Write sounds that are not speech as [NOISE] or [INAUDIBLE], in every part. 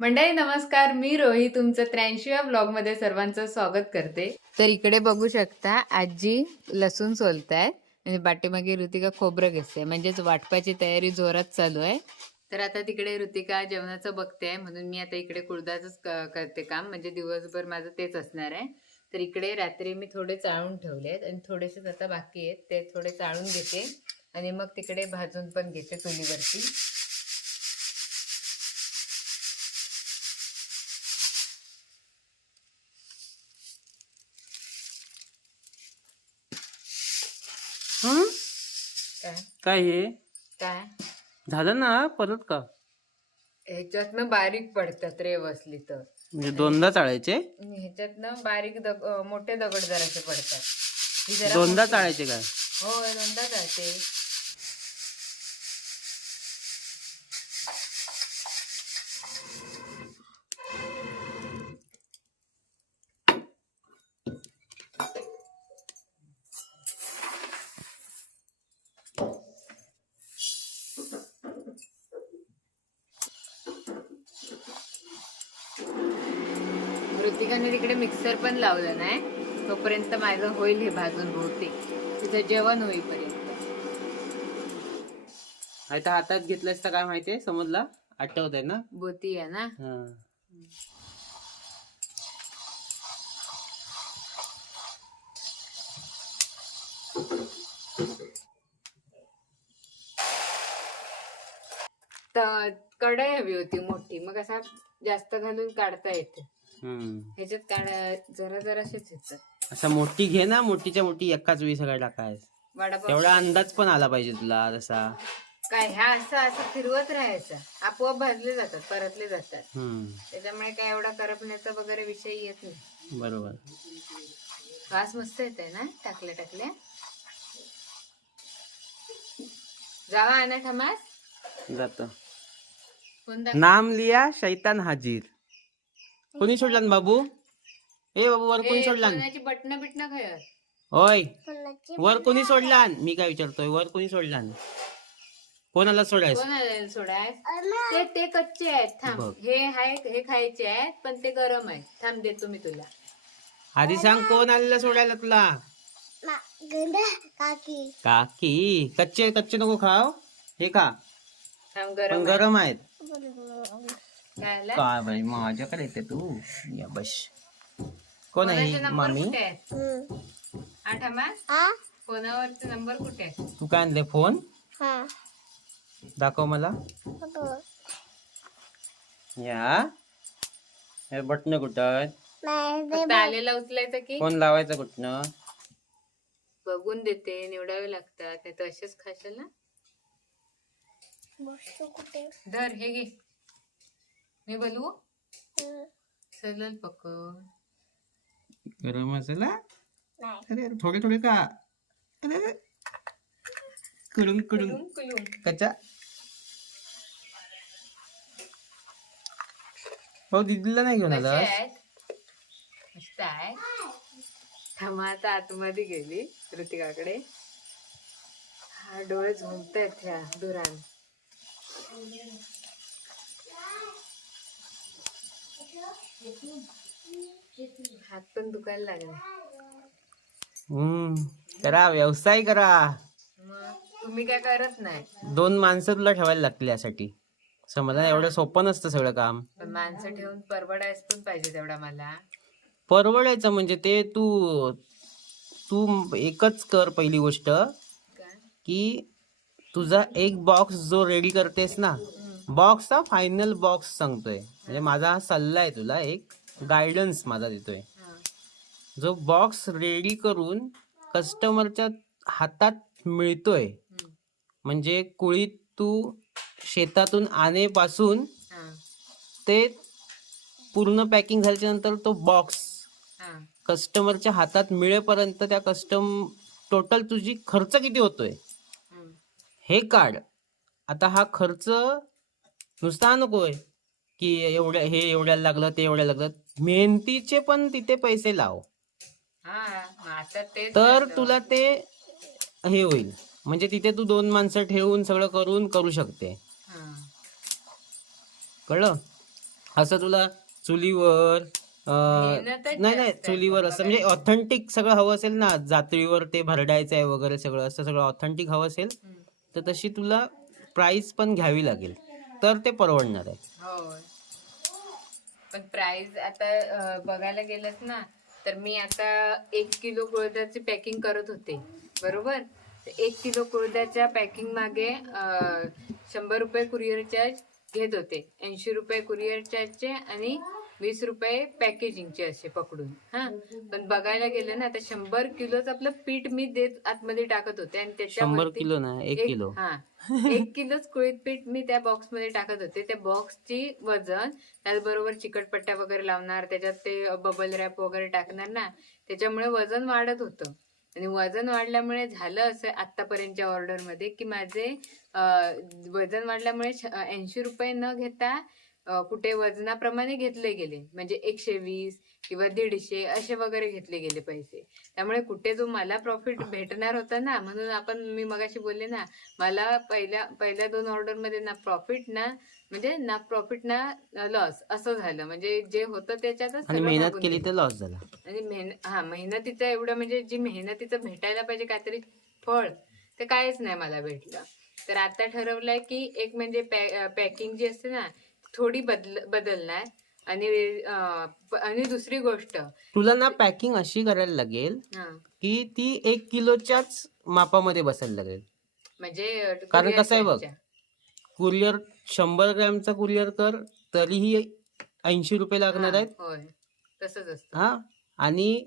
मंडळी नमस्कार. मी रोही तुमचं त्र्याऐंशीव्या ब्लॉगमध्ये सर्वांचं स्वागत करते. तर इकडे बघू शकता आजी लसूण सोलतायत म्हणजे बाटीमागे ऋतिका खोबरं घेते. म्हणजेच वाटपाची तयारी जोरात चालू आहे. तर आता तिकडे ऋतिका जेवणाचं बघते म्हणून मी आता इकडे कुळदाच करते काम. म्हणजे दिवसभर माझं तेच असणार आहे. तर इकडे रात्री मी थोडे चाळून ठेवले आहेत. आणि थोडेसेच आता बाकी आहेत. ते थोडे चाळून घेते. आणि मग तिकडे भाजून पण घेते चुलीवरती. हं? काय? काय हे? काय? झालं ना परत का? ह्याच्यातनं बारीक पडतात रे बसली तर. म्हणजे दोनदा चाळायचे? ह्याच्यातनं बारीक दग अं, मोठे दगड जरासे पडतात. ही जरा दोनदा चाळायचे काय? हो दोनदा चालते ऋतिकाने तिकडे मिक्सर पण लावलं नाही. तोपर्यंत माझं होईल हे भाजून बहुतेक. तुझं जेवण होईपर्यंत. आता हातात घेतलंस तर काय माहितीये समजला? आठवत आहे ना? बोती आहे ना. तर कढई हवी होती मोठी. मग असा जास्त घालून काढता येते. ह्याच्यात काढ जरा जराशेच येतात. असं मोठी घे ना मोठीच्या मोठी एकाच वेळी सगळं टाकायस. वडापाव. तेवढा अंदाज पण आला पाहिजे तुला तसा. काय ह्या असं असं फिरवत राहायचं. आपोआप भाजले जातात परतले जातात. त्याच्यामुळे काय एवढा करपण्याचा वगैरे विषय येत नाही. बरोबर. वास मस्त येत आहे ना टाकल्या टाकल्या. जावा आणा ठमास जात. दाख- नाम लिया शैतान हाजीर. कोणी सोडलान बाबू? ए बाबू वर कोणी बटणं बिटणं खेळ होय. वर कोणी सोडलान? मी काय विचारतोय वर कोणी सोडलान? कोणाला सोडायस आलेलं सोडाय ते ते कच्चे आहेत थांब. बघ. हे हाय हे खायचे आहेत पण ते गरम आहेत. थांब देतो मी तुला. आधी सांग कोण आलेलं सोडायला तुला? काकी. काकी कच्चे कच्चे नको खाव. हे खा. थांब पण गरम आहे. गरम आहेत. काय बाई माझ्याकडे येते तू? या बस. कोण आहे नंबर मामी फोनावरचे नंबर कुठे आहेत? तू काय आणले फोन? हा. दाखव मला. या. हे बटन कुठं आलेला उचलायचं की? फोन लावायचा कुठनं? बघून देते निवडावे लागतात. नाही तर असेच खाशाल ना? धर हे घे. मी बोलवू चल पकड. गरम मसाला नाही. अरे अरे, थोडे थोडे का? अरे अरे. कुडून कुडून. कुलूम कुलूम कच्चा. भाऊ दिदीला नाही घेऊन कसे आला आहेत? मस्त आहे थांबा आता आतमध्ये गेली ऋतिकाकडे. हा डोळे झोंबतायत ह्या दुरान. हात पण दुखायला लागले. हम्म करा व्यवसाय करा. मग तुम्ही काय करत नाही. दोन माणसं तुला ठेवायला लागतील यासाठी. समजा एवढं सोपं नसतं सगळं काम. पण माणसं ठेवून परवडायच पण पाहिजे तेवढा मला. परवडायचं म्हणजे ते तू तू एकच कर पहिली गोष्ट काय? की तुझा एक बॉक्स जो रेडी करतेस ना बॉक्सचा फायनल बॉक्स सांगतोय म्हणजे माझा हा सल्ला आहे तुला एक गायडन्स माझा देतोय हा. जो बॉक्स रेडी करून कस्टमरच्या हातात मिळतोय. म्हणजे कुळीत तू शेतातून आणेपासून. ते पूर्ण पॅकिंग झाल्याच्यानंतर तो बॉक्स. कस्टमरच्या हातात मिळेपर्यंत त्या कस्टम टोटल तुझी खर्च किती होतोय. हे काढ आता हा खर्च नुसता नकोय की एवढ्या हे एवढ्याला लागलं ते एवढ्या लागलं. मेहनतीचे पण तिथे पैसे लाव. हा तर. तुला ते हे होईल. म्हणजे तिथे तू दोन माणसं ठेवून सगळं करून करू शकते. हा. कळलं? असं तुला चुलीवर नाही नाही चुलीवर असं म्हणजे ऑथेंटिक सगळं हवं असेल ना जात्रीवर ते भरडायचं आहे वगैरे सगळं असं सगळं ऑथेंटिक हवं असेल. तर तशी तुला प्राइस पण घ्यावी लागेल. तर ते परवडणार आहे. होय. पण प्राइस आता अं, बघायला गेलंच ना तर मी आता एक किलो कुळदाची पॅकिंग करत होते. बरोबर? तर एक किलो कुळदाच्या पॅकिंग मागे अं, शंभर रुपये कुरिअर चार्ज घेत होते. ऐंशी रुपये कुरिअर चार्जचे आणि वीस रुपये पॅकेजिंगचे असे पकडून. हा. पण बघायला गेलं ना आता शंभर किलोच आपलं पीठ मी देत आतमध्ये टाकत होते आणि शंभर किलो ना एक किलो. हा. एक किलोच कुळीत पीठ मी त्या बॉक्समध्ये टाकत होते. त्या बॉक्सची वजन त्याचबरोबर चिकटपट्ट्या वगैरे लावणार त्याच्यात ते बबल रॅप वगैरे टाकणार ना त्याच्यामुळे वजन वाढत होतं. आणि वजन वाढल्यामुळे झालं असं आतापर्यंतच्या ऑर्डरमध्ये की माझे अं, वजन वाढल्यामुळे ऐंशी रुपये न घेता कुठे वजनाप्रमाणे घेतले गेले. म्हणजे एकशे वीस किंवा दीडशे असे वगैरे घेतले गेले पैसे. त्यामुळे कुठे जो मला प्रॉफिट भेटणार होता ना म्हणून आपण मी मगाशी बोलले ना मला पहिल्या पहिल्या दोन ऑर्डरमध्ये ना प्रॉफिट ना म्हणजे ना प्रॉफिट ना लॉस असं झालं. म्हणजे जे होतं त्याच्यातच मेहनत केली. तर लॉस झाला. आणि हा मेहनतीचं एवढं म्हणजे जी मेहनतीचं भेटायला पाहिजे काहीतरी फळ ते काहीच नाही मला भेटलं. तर आता ठरवलंय की एक म्हणजे पॅकिंग जी असते ना थोडी बदल बदलणार. आणि आणि दुसरी गोष्ट. तुला ना पॅकिंग अशी करायला लागेल की ती एक किलोच्याच मापामध्ये बसायला लागेल. म्हणजे कारण कसं आहे बघ. कुरिअर शंभर ग्रॅमचा कुरिअर कर तरीही ऐंशी रुपये लागणार हा, आहेत. तसंच असतं. हा आणि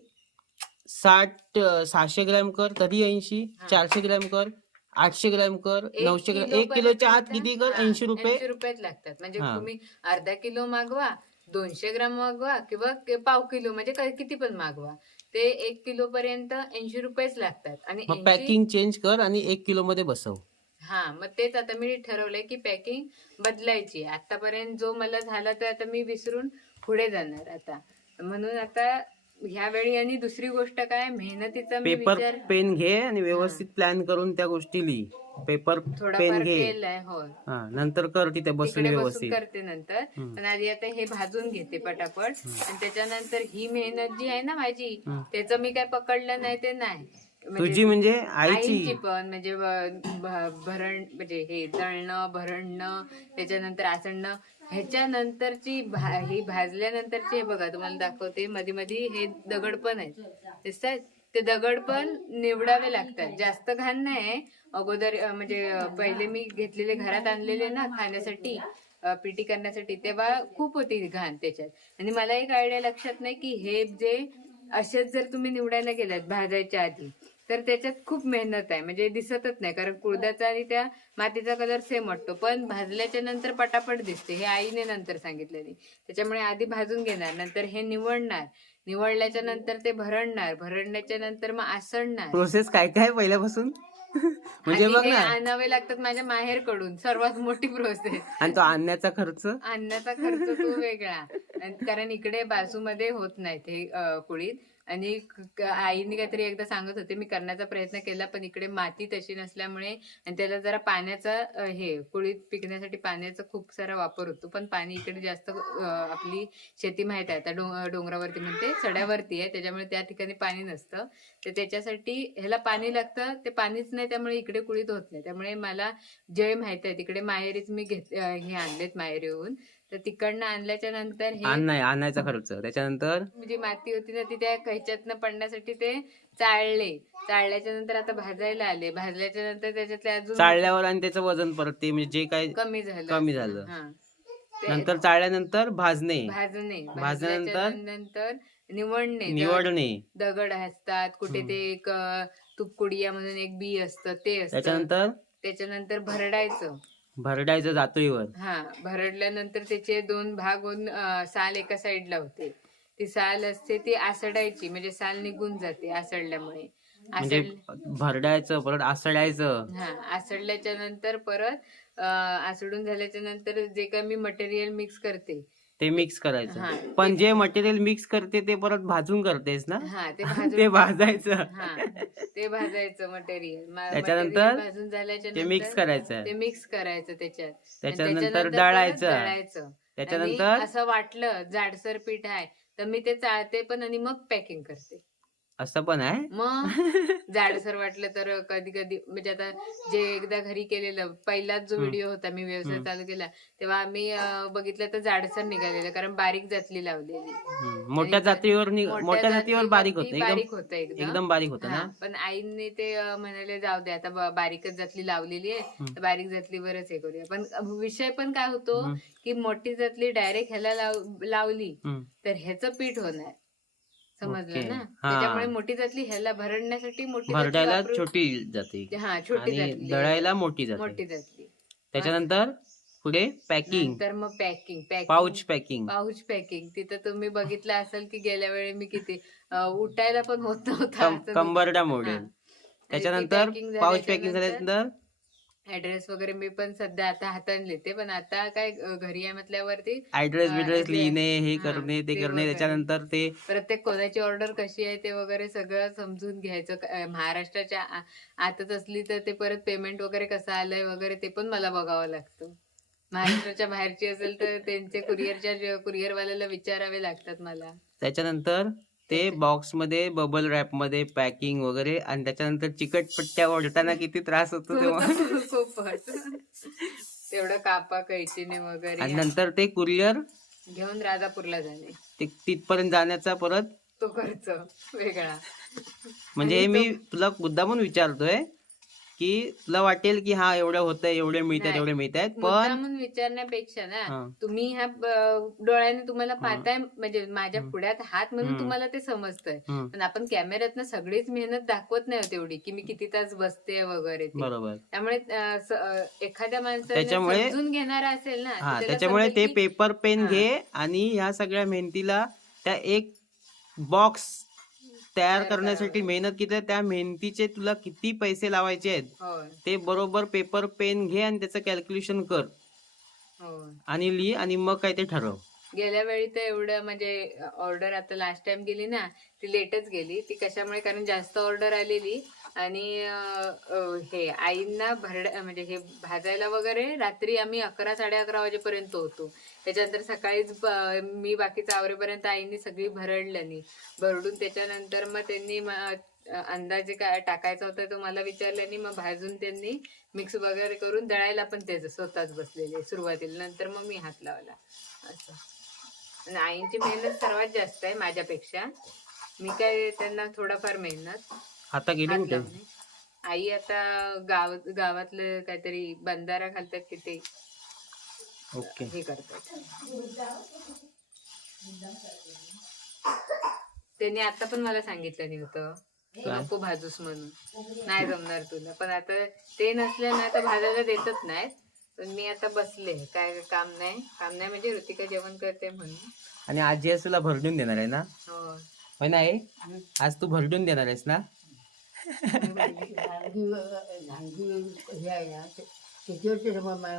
साठ सहाशे ग्रॅम कर तरी ऐंशी. चारशे ग्रॅम कर. आठशे ग्रॅम कर एक नऊशे ग्रॅम किलो एक किलोच्या आत पर्यंत, किती कर? हा, ऐंशी रुपये. 80 रुपयेच लागतात. म्हणजे हा. तुम्ही अर्धा किलो मागवा दोनशे ग्राम मागवा किंवा के- पाव किलो म्हणजे काय- किती पण मागवा. ते एक किलो पर्यंत ऐंशी रुपयेच लागतात. आणि मग 80 पॅकिंग चेंज कर आणि एक किलो मध्ये बसव. हा मग तेच आता मी ठरवलंय की पॅकिंग बदलायची. आतापर्यंत जो मला झाला तर आता मी विसरून पुढे जाणार आता. म्हणून आता ह्या वेळी आणि दुसरी गोष्ट काय मेहनतीचा मी पेपर विचार पेन घे आणि व्यवस्थित प्लॅन करून त्या गोष्टी लिही. पेपर पेन थोडाफार घे. केलाय हा. नंतर कर तिथे बसून तिकडे बसून व्यवस्थित. करते नंतर. हम्म. पण आधी आता हे भाजून घेते पटापट. आणि त्याच्यानंतर ही मेहनत जी आहे ना माझी हम्म. त्याचं मी काय पकडलं नाही ते नाही. तुझी म्हणजे आईची. पण म्हणजे भरण म्हणजे हे दळणं भरणं त्याच्यानंतर आसणणं ह्याच्यानंतरची ही भाजल्यानंतरची हे बघा तुम्हाला दाखवते मध्ये मध्ये हे दगड पण आहेत. दिसतात ते दगड पण निवडावे लागतात. जास्त घाण नाही अगोदर म्हणजे पहिले मी घेतलेले घरात आणलेले ना खाण्यासाठी पिटी करण्यासाठी तेव्हा खूप होती घाण त्याच्यात. आणि मला एक आयडिया लक्षात नाही की हे जे असेच जर तुम्ही निवडायला गेलात भाजायच्या आधी तर त्याच्यात खूप मेहनत आहे. म्हणजे दिसतच नाही कारण कुळदाचा आणि त्या मातीचा कलर सेम वाटतो. पण भाजल्याच्या नंतर पटापट दिसते. हे आईने नंतर सांगितलेली. त्याच्यामुळे आधी भाजून घेणार नंतर हे निवडणार. निवडल्याच्या नंतर ते भरणणार भरणल्याच्या नंतर मग आसणणार. प्रोसेस काय काय पहिल्यापासून? [LAUGHS] म्हणजे आणि बघ हे ना. आणावे लागतात माझ्या माहेरकडून सर्वात मोठी प्रोसेस आणि तो आणण्याचा खर्च? आणण्याचा खर्च तो वेगळा. आणि कारण इकडे बाजूमध्ये होत नाही ते अं, कुळीत. आणि आईने काहीतरी एकदा सांगत होते मी करण्याचा प्रयत्न केला पण इकडे माती तशी नसल्यामुळे आणि त्याला जरा पाण्याचा हे कुळीत पिकण्यासाठी पाण्याचा खूप सारा वापर होतो पण पाणी इकडे जास्त आपली शेती माहीत आहे. आता डों- डोंगरावरती म्हणते सड्यावरती आहे त्याच्यामुळे त्या ठिकाणी पाणी नसतं. तर त्याच्यासाठी ह्याला पाणी लागतं ते पाणीच नाही त्यामुळे इकडे कुळीत होत नाही. त्यामुळे मला जे माहीत आहे तिकडे माहेरीच मी घेत हे आणलेत माहेरीहून. तर तिकडनं आणल्याच्या नंतर हे आण नाही आणायचा खर्च. त्याच्यानंतर? जी माती होती ना ती त्या कैच्यातनं पडण्यासाठी ते चाळले. चाळल्याच्या नंतर आता भाजायला आले. भाजल्याच्या नंतर त्याच्यातले अजून चाळल्यावर आणि त्याचं वजन परत ते म्हणजे जे काय कमी झालं कमी. झालं. हा. ते नंतर चाळल्यानंतर भाजणे. भाजणे. भाजल्यानंतर? नंतर निवडणे. निवडणे. दगड असतात. कुठे हम्म. ते एक तुपकुडिया म्हणून एक बी असतं ते असतं. त्याच्यानंतर? त्याच्यानंतर भरडायचं. भरडायचं जातोईवर हा भरडल्यानंतर त्याचे दोन भाग होऊन अं, साल एका साईडला होते. ती साल असते ती आसडायची म्हणजे साल निघून जाते आसडल्यामुळे. म्हणजे आसड भरडायचं परत आसडायचं. हा आसडल्याच्या नंतर परत अं, आसडून झाल्याच्यानंतर जे काय मी मटेरियल मिक्स करते ते मिक्स हा. करायचं पण जे मटेरियल मिक्स करते ते परत भाजून करतेस ना? हा ते [LAUGHS] भाजायचं. हा ते भाजायचं मटेरियल त्याच्यानंतर भाजून झाल्याच्या ते मिक्स नंतर करायचं. ते मिक्स करायचं त्याच्यात. आणि त्याच्यानंतर परत दळायचं. दळायचं. त्याच्यानंतर असं वाटलं जाडसर पीठ आहे तर मी ते चाळते पण आणि मग पॅकिंग करते. असं पण आहे मग [LAUGHS] जाडसर वाटलं तर कधी कधी म्हणजे आता जे एकदा घरी केलेलं पहिलाच जो. व्हिडिओ होता मी व्यवसाय. चालू केला तेव्हा आम्ही बघितलं तर जाडसर निघालेलं कारण बारीक जातली लावलेली. मोठ्या जातीवर मोठ्या जातीवर बारीक होतं एकदम बारीक होतं एकदम बारीक होतं ना पण आईने ते म्हणाले जाऊ दे आता बारीकच जातली लावलेली आहे. तर बारीक जातलीवरच हे करूया पण विषय पण काय होतो. की मोठी जातली डायरेक्ट ह्याला लाव- लावली. तर ह्याचं पीठ होणार समजलं. ना? हा. त्याच्यामुळे मोठी जातली ह्याला भरडण्यासाठी मोठी जातली भरडायला वापरून- छोटी जाते. हा छोटी आणि जातली. दळायला मोठी जाते. मोठी जातली. त्याच्यानंतर पुढे पॅकिंग तर मग packing packing pouch packing pouch packing तिथं तुम्ही बघितलं असेल की गेल्या वेळी मी किती अं, उठायला पण होत नव्हता. असं कंबरडा. मोडेल. त्याच्यानंतर पाऊच पॅकिंग झाल्यानंतर ऍड्रेस वगैरे मी पण सध्या आता हाताने लिहिते पण आता काय घरी आहे म्हटल्यावरती ऍड्रेस बिड्रेस लिहिणे हे करणे ते करणे. त्याच्यानंतर ते प्रत्येक कोणाची ऑर्डर कशी आहे ते वगैरे सगळं समजून घ्यायचं. महाराष्ट्राच्या आतच असली तर ते परत पेमेंट वगैरे कसं आलंय वगैरे ते पण मला बघावं लागतं. महाराष्ट्राच्या बाहेरची असेल तर त्यांचे कुरिअरच्या कुरिअरवाल्याला विचारावे लागतात मला. त्याच्यानंतर? ते बॉक्समध्ये बबल रॅपमध्ये पॅकिंग वगैरे आणि त्याच्यानंतर चिकट पट्ट्या ओढताना किती त्रास होतो तेव्हा. खूपच. तेवढं कापा कैचीने वगैरे. आणि नंतर ते कुरिअर घेऊन राजापूरला जाणे. ते तिथपर्यंत जाण्याचा परत तो खर्च वेगळा. म्हणजे मी तुला मुद्दामून विचारतोय की तुला वाटेल की हा एवढं होतंय एवढे मिळतात. एवढे मिळतात पण मुद्दामून विचारण्यापेक्षा ना हा. तुम्ही ह्या ब- डोळ्याने तुम्हाला पाहताय म्हणजे माझ्या हम्म. पुढ्यात हात म्हणून हम्म. तुम्हाला ते समजतंय हम्म, पण आपण कॅमेऱ्यातनं सगळीच मेहनत दाखवत नाही हो तेवढी की मी किती तास बसते वगैरे ते. बरोबर त्यामुळे अं, स- अं, एखाद्या माणसाने त्याच्यामुळे- समजून घेणारा असेल ना तर हा त्याला त्याच्यामुळे समजेल ते की- पेपर पेन हा. घे आणि ह्या सगळ्या मेहनतीला त्या एक बॉक्स तयार करण्यासाठी. मेहनत किती आहे, त्या मेहनतीचे तुला किती पैसे लावायचे आहेत? होय. ते बरोबर पेपर पेन घे आणि त्याचं कॅल्क्युलेशन कर. होय. आणि लिही आणि मग काय ते ठरव. गेल्या वेळी तर एवढं म्हणजे ऑर्डर आता लास्ट टाइम गेली ना ती लेटच गेली. ती कशामुळे? कारण जास्त ऑर्डर आलेली. आणि हे आईंना भरड्या म्हणजे हे भाजायला वगैरे रात्री आम्ही अकरा साडे अकरा वाजेपर्यंत होतो. त्याच्यानंतर सकाळीच मी बाकीचं आवरेपर्यंत आईंनी सगळी भरडल्यानी भरडून त्याच्यानंतर मग त्यांनी अंदाजे काय टाकायचा होता तो मला विचारल्यानी मग भाजून त्यांनी मिक्स वगैरे करून दळायला पण त्याचं स्वतःच बसलेले सुरुवातीला. नंतर मग मी हात लावला. असं. आणि आईंची मेहनत सर्वात जास्त आहे माझ्यापेक्षा. मी काय त्यांना थोडाफार मेहनत आता गेली कुठे? आई आता गाव गावातलं काहीतरी बंधारा घालतात की ते. ओके. हे करतात. त्यांनी आता पण मला सांगितलं नव्हतं. तू काय? नको भाजूस म्हणून. नाही जमणार तुला. पण आता ते नसल्यानं आता भाजायला देतच नाहीत. पण मी आता बसले. काय काम नाही. काम नाही म्हणजे ऋतिका जेवण करते म्हणून. आणि आजी आज तुला भरडून देणार आहे ना? हो होय ना आई? आज तू भरडून देणार आहेस ना?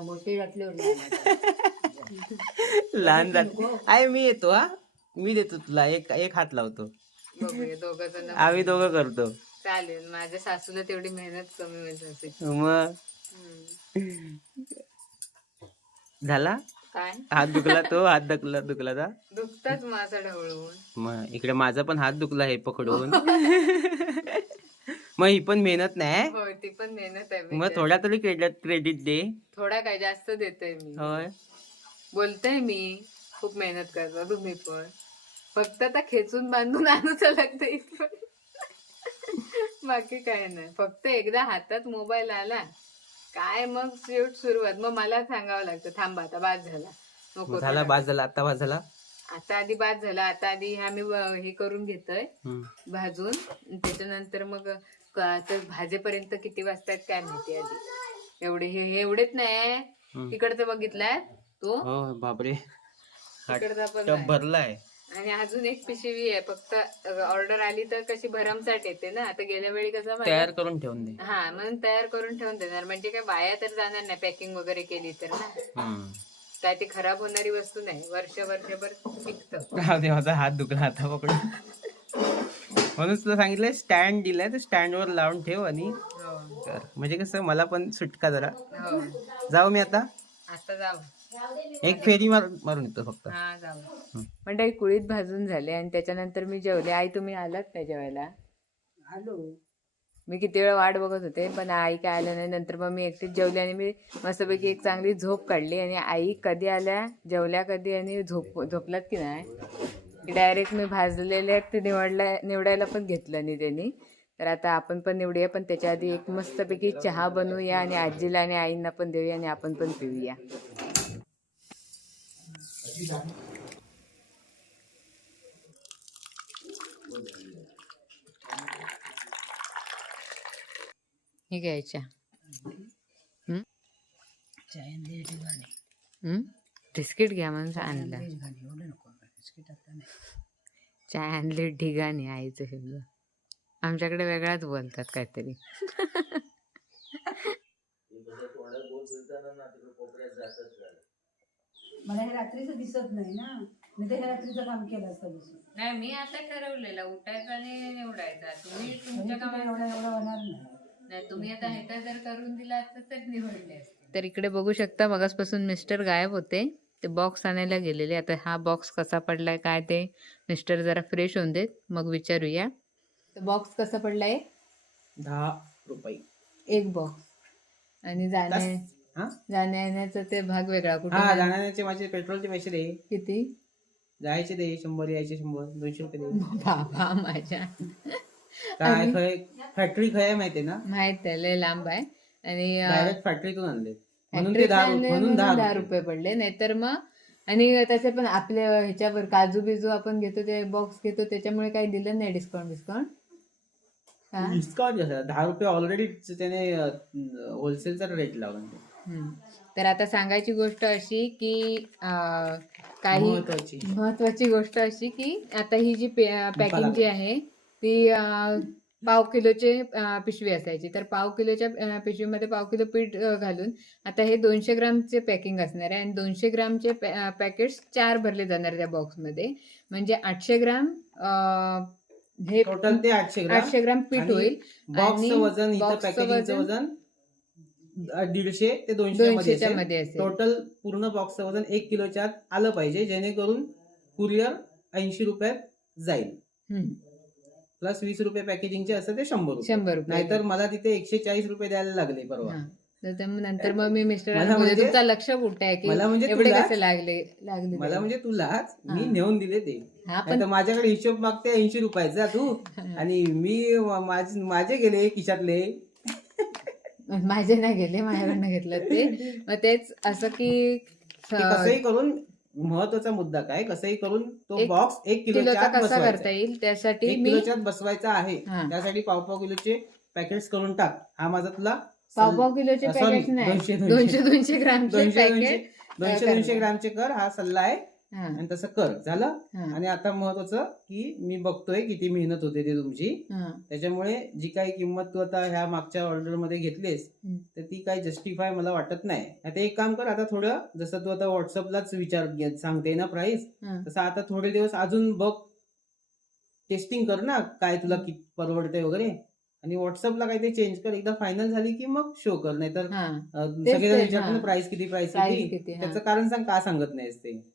मोठे [LAUGHS] लहान झाले आहे मी येतो हा. मी देतो तुला. एक एक हात लावतो. बघूया दोघं जण आम्ही दोघं करतो. चालेल. माझ्या सासूला तेवढी मेहनत कमी होईल मग. झाला? काय? हात दुखला तो? हात दुखला दुखला का दुखताच माझा ढवळून. मग इकडे माझा पण हात दुखला आहे पकडून. [LAUGHS] मग ही पण मेहनत नाही हो? ती पण मेहनत आहे मग बिचारी. थोडा तरी क्रेडिट क्रेडिट दे. थोडा काय जास्त देतोय मी. होय. बोलतोय मी खूप मेहनत करता तुम्ही पण. फक्त आता खेचून बांधून आणूच लागतं इथं बाकी काय नाही. फक्त एकदा हातात मोबाईल आला काय मग शेवट सुरुवात. मग मला सांगावं लागतं थांबा आता बाद झाला. नको झाला. बाज झाला आता बाज झाला? आता आधी बाद झाला. आता आधी आम्ही हे करून घेतोय. भाजून. त्याच्यानंतर मग आता भाजेपर्यंत किती वाजतायत काय माहिती आधी. एवढे हे एवढेच नाही. तिकडचं बघितलाय तो? हो बापरे. भरलाय. आणि अजून एक पिशवी आहे. फक्त ऑर्डर आली तर कशी भरमसाठ येते ना. आता गेल्या वेळी कसं तयार करून ठेवून दे. हा म्हणून तयार करून ठेवून देणार. म्हणजे काय वाया तर जाणार नाही पॅकिंग वगैरे केली तर ना. काय ती खराब होणारी वस्तू नाही. वर्ष वर्षभर टिकतं. माझा हात दुखला आता पकडून. [LAUGHS] म्हणून तुला सांगितलंय स्टँड दिलाय तर स्टँड वर लावून ठेव आणि हो कर. म्हणजे कसं मला पण सुटका जरा. हो जाऊ मी आता? आता जाऊ. एक फेरी मार मारून येतो फक्त. हा जाऊ. मंडळी कुळीत भाजून झाले आणि त्याच्यानंतर मी जेवले. आई तुम्ही आलात काय जेवायला? आलो. मी किती वेळ वाट बघत होते पण आई काय आलं नाही. नंतर मग मी एकटीच जेवली आणि मी मस्तपैकी एक चांगली झोप काढली. आणि आई कधी आल्या जेवल्या कधी आणि झोप झोपलात की नाही? डायरेक्ट मी भाजलेले ते निवडला निवडायला पण घेतलं नाही त्यांनी. तर आता आपण पण निवडूया पण त्याच्या आधी एक मस्तपैकी चहा बनवूया आणि आजीला आणि आईंना पण देऊया आणि आपण पण पिऊया. हे घ्यायच्या बिस्किट घ्या म्हणून आणलं. चाय आणली ढिगाणी आईचं शब्द आमच्याकडे वेगळाच बोलतात काहीतरी. मला हे रात्रीचं दिसत नाही ना. मी ते हे रात्रीचं काम केलं असतं दिसून नाही मी आता ठरवलेलं. उठायचं आणि निवडायचा. तुम्ही म्हणजे तुला एवढं एवढं होणार नाही. नाही तुम्ही आता हे तर जर करून दिला असतं तर निवडले तर इकडे बघू शकता मगासपासून मिस्टर गायब होते. ते बॉक्स आणायला गेलेले. आता हा बॉक्स कसा पडलाय काय ते मिस्टर जरा फ्रेश होऊन देत. मग विचारूया. बॉक्स कसा पडलाय? दहा रुपये. एक बॉक्स आणि जाण्या हा? जाण्या येण्याचा ते भाग वेगळा हा कुठे जाण्याचे माझे पेट्रोलचे पैसे दे किती? जायचे दे शंभर यायचे शंभर दोनशे रुपये दे [LAUGHS] बाबा माझ्या. काय खय फॅक्टरी खय माहितीये ना? माहीत आहे लय लांब आहे. आणि अं, डायरेक्ट फॅक्टरीतून आणले म्हणून ते दहा आणले म्हणून म्हणून दहा दहा रुपये. पडले. नाहीतर मग आणि त्याचे पण आपल्या ह्याच्यावर काजू बिजू आपण घेतो ते बॉक्स घेतो त्याच्यामुळे काही दिलं नाही डिस्काउंट डिस्काउंट हा? डिस्काउंट दहा रुपये ऑलरेडी त्याने होलसेलचा रेट हम्म. तर आता सांगायची गोष्ट अशी की अं, काही महत्वाची. महत्वाची गोष्ट अशी की आता ही जी पॅकिंग जी आहे ती अं, पाव किलोचे पिशवी असायची. तर पाव किलोच्या पिशवीमध्ये पाव किलो पीठ घालून आता हे दोनशे ग्रामचे पॅकिंग असणार आहे. आणि दोनशे ग्रामचे पॅकेट्स चार भरले जाणार त्या बॉक्समध्ये. म्हणजे आठशे ग्राम हे टोटल ते आठशे ग्राम. आठशे ग्राम पीठ होईल. बॉक्सचं वजन पॅकेजिंगचं वजन दीडशे ते दोनशे मध्ये दोनशेच्या असेल. मध्ये असेल. टोटल पूर्ण बॉक्सचं वजन एक किलोच्या आलं पाहिजे जेणेकरून कुरिअर ऐंशी रुपयात जाईल. प्लस वीस रुपये पॅकेजिंगचे असं ते शंभर शंभर रुपये. नाहीतर मला तिथे एकशे चाळीस रुपये द्यायला लागले परवा. हा. तर नंतर मग मी मिस्टर म्हणजे- तुमचा लक्ष कुठे आहे की मला म्हणजे एवढे तुला- कसे लागले लागले मला म्हणजे तुलाच मी हा. नेऊन दिले ते. हा पण नाहीतर माझ्याकडे हिशोब मागते ऐंशी रुपयाचा तू. आणि मी माझ- माझे गेले खिशातले. माझे नाही गेले माझ्याकडनं घेतलं ते. मग तेच असं की ते कसंही करून महत्त्वाचा मुद्दा काय? कसंही करून तो एक बॉक्स एक किलोचा कसा करता येईल? त्यासाठी एक मी किलोच्या आत बसवायचा आहे. हा. त्यासाठी पाव पाव किलोचे पॅकेट्स करून टाक. हा माझा तुला पाव पाव किलोचे पॅकेट नाही. दोनशे- दोनशे. दोनशे. दोनशे ग्रामचे दोनशे दोनशे पॅकेट दोनशे करणार. दोनशे ग्रामचे कर. हा सल्ला आहे. आणि तसं कर. झालं? आणि आता महत्वाचं की मी बघतोय किती मेहनत होते ते तुमची. हा. त्याच्यामुळे जी काही किंमत तू आता ह्या मागच्या ऑर्डरमध्ये घेतलीस. तर ती काही जस्टिफाय मला वाटत नाही. आता एक काम कर आता थोडं जसं तू आता व्हॉट्सअपलाच विचार सांगते ना प्राइस. तसं आता थोडे दिवस अजून बघ. टेस्टिंग कर ना काय तुला किती परवडते वगैरे. आणि व्हॉट्सअपला काही ते चेंज कर. एकदा फायनल झाली की मग शो कर. नाहीतर हा. अं, तेच सगळेजण ते, विचारतात हा. प्राइस किती प्राइस किती. त्याचं कारण सांग का सांगत नाहीस ते?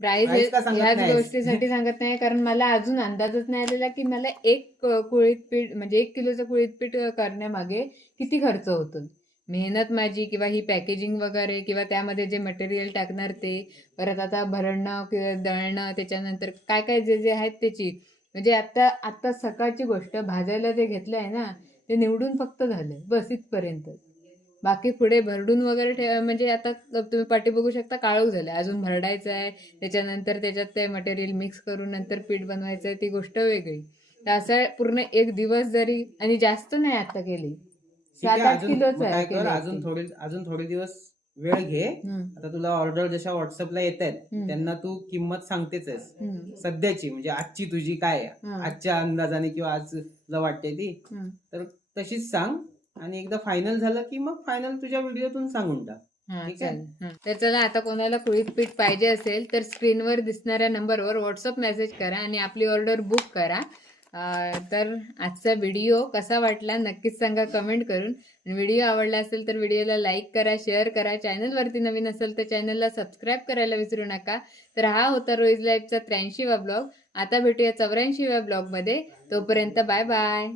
प्राइस ह्याच? गोष्टीसाठी सांगत नाही कारण मला अजून अंदाजच नाही आलेला की मला एक कुळीत पीठ म्हणजे एक किलोचं कुळीत पीठ करण्यामागे किती खर्च होतो मेहनत माझी किंवा ही पॅकेजिंग वगैरे किंवा त्यामध्ये जे मटेरियल टाकणार ते परत आता भरणं किंवा दळणं त्याच्यानंतर काय काय जे जे आहेत त्याची म्हणजे आता आता सकाळची गोष्ट भाजायला जे घेतलं आहे ना ते निवडून फक्त झालं बस इथपर्यंत बाकी पुढे भरडून वगैरे ठेव म्हणजे आता तुम्ही पाठी बघू शकता काळोख झालं अजून भरडायचं आहे त्याच्यानंतर त्याच्यात ते मटेरियल मिक्स करून नंतर पीठ बनवायचं आहे ती गोष्ट वेगळी. तर असं पूर्ण एक दिवस जरी आणि जास्त नाही आता केली. सात आठ अजून किलोच आहे अजून. थोडे अजून थोडे दिवस वेळ घे. आता तुला ऑर्डर जशा व्हॉट्सअपला येत आहेत. त्यांना तू किंमत सांगतेच आहेस. सध्याची म्हणजे आजची तुझी काय. आजच्या अंदाजाने किंवा आज तुला वाटते ती. तर तशीच सांग. आणि एकदा फायनल झालं की मग फायनल तुझ्या व्हिडिओतून सांगून टाक. ठीक आहे? चालेल. तर चला आता कोणाला कुळीत पीठ पाहिजे असेल तर स्क्रीनवर दिसणाऱ्या नंबरवर व्हॉट्सअप मेसेज करा आणि आपली ऑर्डर बुक करा. तर आजचा व्हिडिओ कसा वाटला नक्कीच सांगा कमेंट करून. व्हिडिओ आवडला असेल तर व्हिडिओला लाईक करा शेअर करा. चॅनलवरती नवीन असेल तर चॅनलला सबस्क्राईब करायला विसरू नका. तर हा होता रोईज लाईफचा त्र्याऐंशीवा ब्लॉग आता भेटूया चौऱ्याऐंशीव्या ब्लॉगमध्ये तोपर्यंत बाय बाय